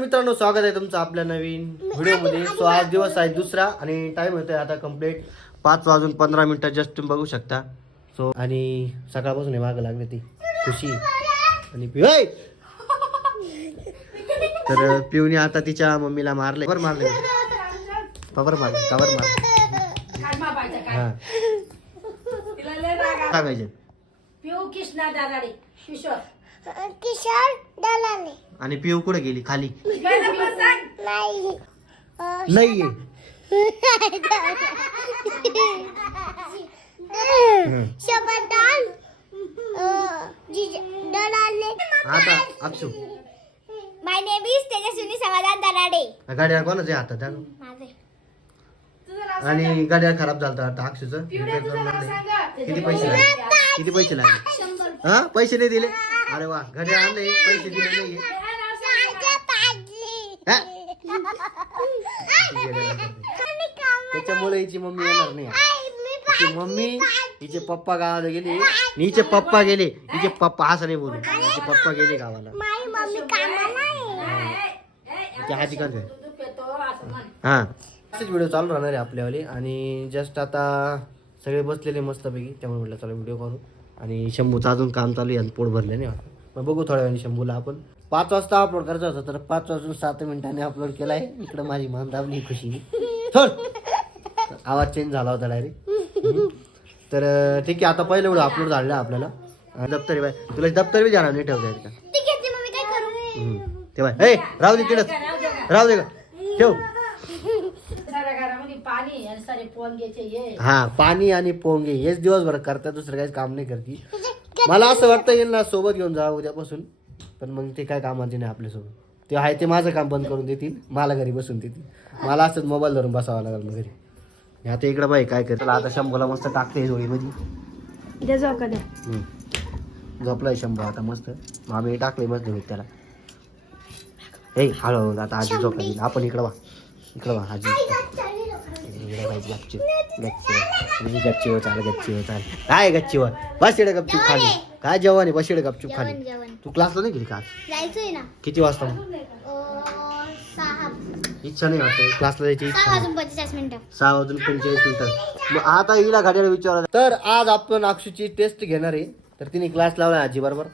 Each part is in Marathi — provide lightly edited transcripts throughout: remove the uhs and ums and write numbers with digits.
मित्रांनो, स्वागत आहे तुमचं आपल्या नवीन व्हिडिओमध्ये. सो आज दिवस आहे दुसरा आणि टाइम होतोय आता कंप्लीट 5:15 जस्ट तुम्ही बघू शकता. सो आणि सकाळपासून मागं लागले ती खुशी आणि पिवय. तर पिवनी आता तिच्या मम्मीला मारले. कवर मारले कवर मारले कवर मारले हा सांगायचे पिऊ कृष्णा दाराडे किशोर दलाले आणि पिऊ कुठे गेली? खाली नाही नाहीये. शबदान दलाले. आता अक्षू माय नेम इज तेजस्विनी समाधान दराडे. गाड्या कोणाच्या हातात आहे? माझे आणि गाड्या खराब झालता आता अक्षूचं. किती पैसे लागले? किती पैसे लागले? हा पैसे नाही दिले? अरे वा, गाड्या आणले पैसे दिले नाहीये. हा? त्याच्यामुळे हिची मम्मी येणार नाही. हिची मम्मी हिचे पप्पा गावाला गेले. हिचे पप्पा गेले. हिचे पप्पा असं नाही बोलू. हिचे पप्पा गेले गावाला. माय मम्मी कामाला आहे. त्या हाती काय हा असेच व्हिडिओ चालू राहणार आहे आपल्यावाले. आणि जस्ट आता सगळे बसलेले मस्तपैकी, त्यामुळे म्हटलं चला व्हिडिओ करू. आणि शंभूचं अजून काम चालू आहे आणि पोट भरले नाही वाटतं. मग बघू थोड्या वेळाने शंभूला आपण 5 वाजता अपलोड करायचा होता, तर 5:07 अपलोड केला आहे. इकडं माझी मान दाबली खुशी. आवाज चेंज झाला होता डायरेक्ट. तर ठीक आहे, आता पहिलं व्हिडिओ अपलोड झालेला आहे आपल्याला. दप्तर बाय तुला दप्तर बी जाणार नाही ठेवता येत का? मम्मी काय करू? तेव्हा हे राहू दे तिकडं, राहू दे का ठेव. पाणी आणि सारे पोंग्याचे ये हा पाणी आणि पोंगे हेच दिवसभर करतात, दुसरं काही काम नाही करती. मला असं वाटतं येईल ना सोबत घेऊन जा उद्यापासून, पण मग ते काय कामाचे नाही आपल्यासोबत. ते आहे ते माझं काम बंद करून देतील, मला घरी बसून देतील. मला असंच मोबाईल धरून बसावं लागेल मग घरी. आता इकडं बाई काय करतो आता शंभूला मस्त टाकते जोडीमध्ये. झोपलाय शंभू आता मस्त. आम्ही टाकले मस्त झोप त्याला. हे हळूहळू आता आजी झोपली. आपण इकडं वा, इकडं वा आजी. गच्चीवर चाल, गच्चीवर चाल. काय गच्चीवर बस इकडे गपचूप खाली. काय जेवण आहे? बस इकडे गपचूप खाली. तू क्लासला नाही गेली का? जायचंय ना. किती वाजता? 6 इच्छा नाही वाटत क्लासला जायची. 6:45 मिनिटं. 6:45 मग आता हिला गाडीला विचारलं. तर आज आपण अक्षूची टेस्ट घेणार आहे. तर तिने क्लास लावला आजी बरोबर.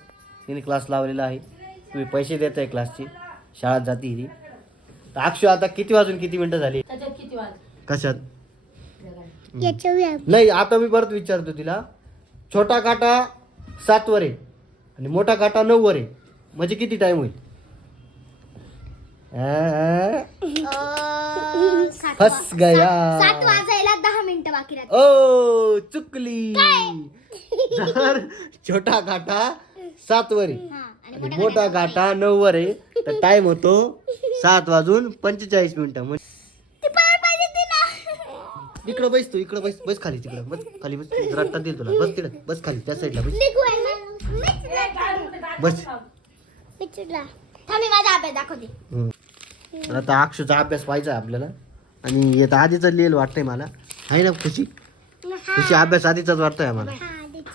तिने क्लास लावलेला आहे. तुम्ही पैसे देत आहे क्लासचे, शाळेत जाते ही. तर अक्षू आता किती वाजून किती मिनिटं झाली? त्याच्यात किती वाज कशात याच्या नाही? आता मी परत विचारतो तिला. छोटा काटा 7 वर आहे आणि मोठा काटा 9 वर आहे, म्हणजे किती टाइम होईल? फस गया. 7 वाजायला 10 मिनिटं बाकी राहतात. ओ चुकली. जर छोटा काटा 7 वर आहे आणि मोठा काटा 9 वर आहे, तर टाइम होतो 7:45. इकडं बस तू, इकडं बस. बस खाली, तिकडं बस खाली. बस रट्टा दे तुला. बस तिकडं, बस खाली त्या साईडला बस. बस माझा अभ्यास दाखवते. आता अक्षूचा अभ्यास व्हायचा आहे आपल्याला. आणि येतं आधीच लिहिल वाटतंय मला, आहे ना खुशी? खुशी अभ्यास आधीचाच वाटतोय आम्हाला.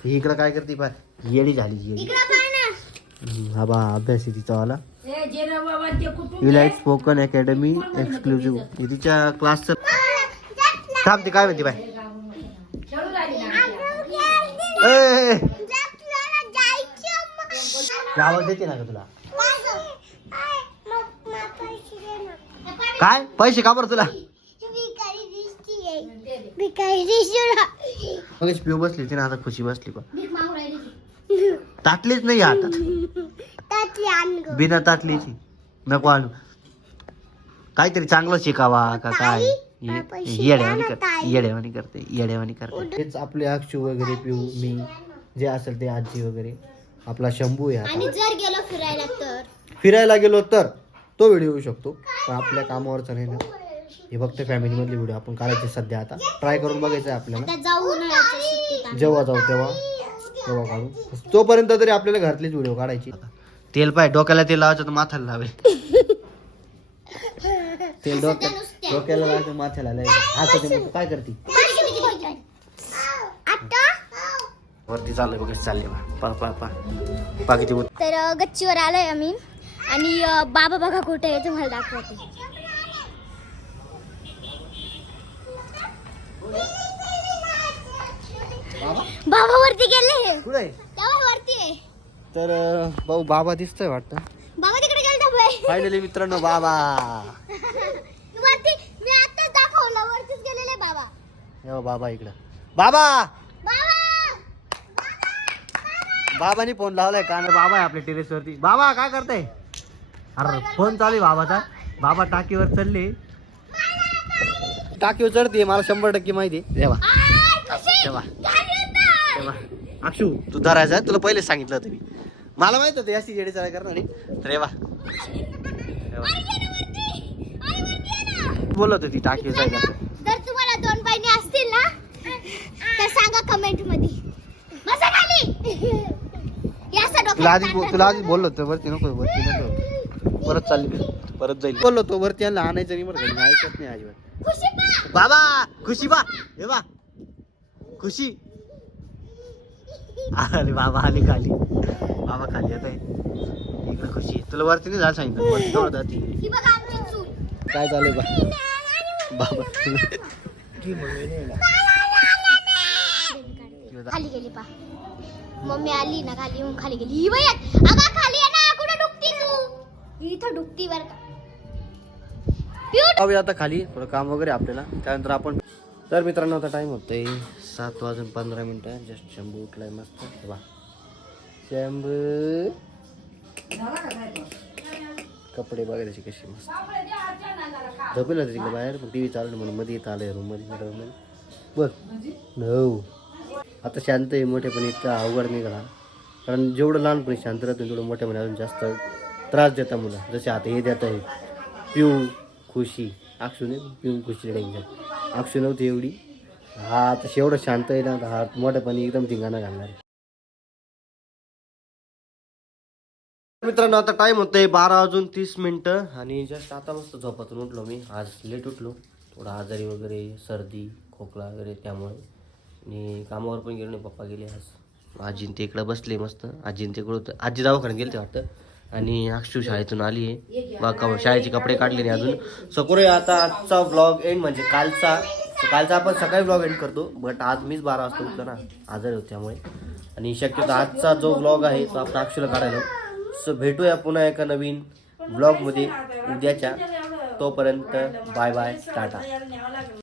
ही इकडं काय करते पा, येडी झाली येडी. हा बा अभ्यास आहे तिचा वाला. विलाइट स्पोकन अकॅडमी एक्सक्लुझिव्ह तिच्या क्लासचं. थांबते काय म्हणते बाय? आवाज देते ना का तुला? काय पैसे का बरं तुला? मग पिऊ बसली होती ना, आता खुशी बसली पा. ताटलीच नाही हातात, बिना ताटलीची. नको आणू. काहीतरी चांगलं शिकावा का काय? येडेवानी करते. हेच आपले अक्षू वगैरे, पिऊ, मी जे असेल ते, आजी वगैरे. आपला शंभू आहे. आणि जर गेलो फिरायला गेलो तर तो व्हिडिओ येऊ शकतो, पण आपल्या कामावरचा नाही ना. हे फक्त फॅमिली मधले व्हिडिओ आपण काढायचे सध्या. आता ट्राय करून बघायचं आहे आपल्याला. जेव्हा जाऊ तेव्हा काढू. तोपर्यंत तरी आपल्याला घरातलीच व्हिडिओ काढायची. तेल पाय डोक्याला तेल लावायचं तर माथ्याला लावेल. तेल डोक्याला लावायचं माथ्याला लावायचं. काय करते? वरती चाललंय बघ, चालले पा किती. तर गच्चीवर आलोय आम्ही आणि बाबा बघा कुठे आहे तुम्हाला दाखवते. बाबा वरती गेले. कुठे तेव्हा वरती आहे. तर भाऊ बाबा दिसतोय वाटतं. बाबा तिकडे गेले. फायनली मित्रांनो बाबा. वरती मी आताच दाखवलं, वरतीच गेलेले बाबा. हे बाबा इकडं. बाबा बाबानी फोन लावलाय का? बाबा आहे आपल्या टेरेस वरती. बाबा काय करताय? अरे फोन चालू आहे बाबाचा. बाबा टाकीवर चढले. टाकीवर चढते मला 100% माहिती आहे. तेव्हा अक्षू तू धरायचा तुला पहिलेच सांगितलं होतं मी. मला माहित होतं अशी येडी चढाई करणार नाही. तर रे वा बोलत होती टाकीवर जायला. जर तुम्हाला 2 बहिणी असतील ना तर सांगा कमेंट मध्ये. बसा खाली. तुला आधी बोललो होतो वरती नको वरती नको. परत चालली परत जाईल. बोललो होतो वरती यांना आणायचं नाही बरं का. ऐकत नाही अजिबात. बाबा खुशी बा हे बा खुशी. अरे बाबा आली खाली. बाबा खाली येत आहे इकडे. खुशी तुला वरती नाही झालं सांगितलं. वरती नव्हतं जाती. काय चालू बा बाबा खाली गेली पा. मम्मी आली ना खाली येऊन खाली गेली. ही बाई अगं खाली आहे ना. कुठे डुबती तू? इथं डुबती बर का. जाऊया आता खाली थोडं काम वगैरे आपल्याला. त्यानंतर आपण तर मित्रांनो आता टाइम होतोय 7:15. जस्ट शंभू उठलाय मस्त. वा शंभू कपडे बघा त्याचे कसे मस्त. झोपेल तिकडे बाहेर टी व्ही चालू म्हणून मध्ये येत आलंय रूम मध्ये. बघ हो आता शांत आहे. मोठेपणी इतका अवघड नाही करा. कारण जेवढं लहानपणी शांत राहतं तेवढं मोठेपणी अजून जास्त त्रास देतात मुलं. जसे आता हे देत आहे पिऊ खुशी. अक्षू नाही पिऊ खुशी डेंजर. अक्षू नव्हती एवढी. हा आता एवढं शांत आहे ना. हा मोठेपणी एकदम धिंगाणा घालणार. मित्रांनो आता टाइम होतोय 12:30 आणि जस्ट आता मस्त झोपातून उठलो मी. आज लेट उठलो. थोडा आजारी वगैरे सर्दी खोकला वगैरे त्यामुळे. आणि कामावर पण गेलो नाही. पप्पा गेले आज. आजीन ते इकडं बसले मस्त. आजीन ते इकडं आजी दवाखान्यात गेले ते वाटतं. आणि अक्षू शाळेतून आली आहे. बघा शाळेचे कपडे काढले नाही अजून. सकोरे आता आजचा ब्लॉग एंड म्हणजे कालचा आपण सकाळी ब्लॉग एंड करतो. बट आज मीच 12 वाजता उठलो ना आजारी होतो त्यामुळे. आणि शक्यतो आजचा जो ब्लॉग आहे तो आपण अक्षूला काढायला. सो भेटूया पुन्हा एका नवीन ब्लॉगमध्ये उद्याच्या. तोपर्यंत बाय बाय टाटा.